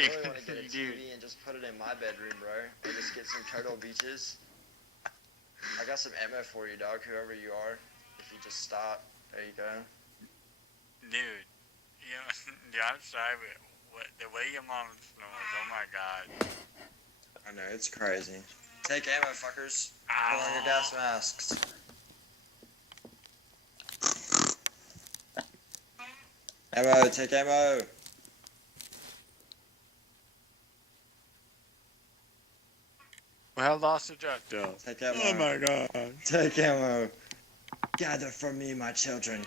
really want to get a Dude. TV and just put it in my bedroom, bro. And just get some Turtle Beaches. I got some ammo for you, dog, whoever you are. If you just stop, there you go. Dude, you know, dude, I'm sorry, but the way your mom snores, oh my god. I know, it's crazy. Take ammo, fuckers. Put on your gas masks. Ammo, take ammo. Well, lost objective. Take ammo. Oh my god. Take ammo. Gather from me, my children.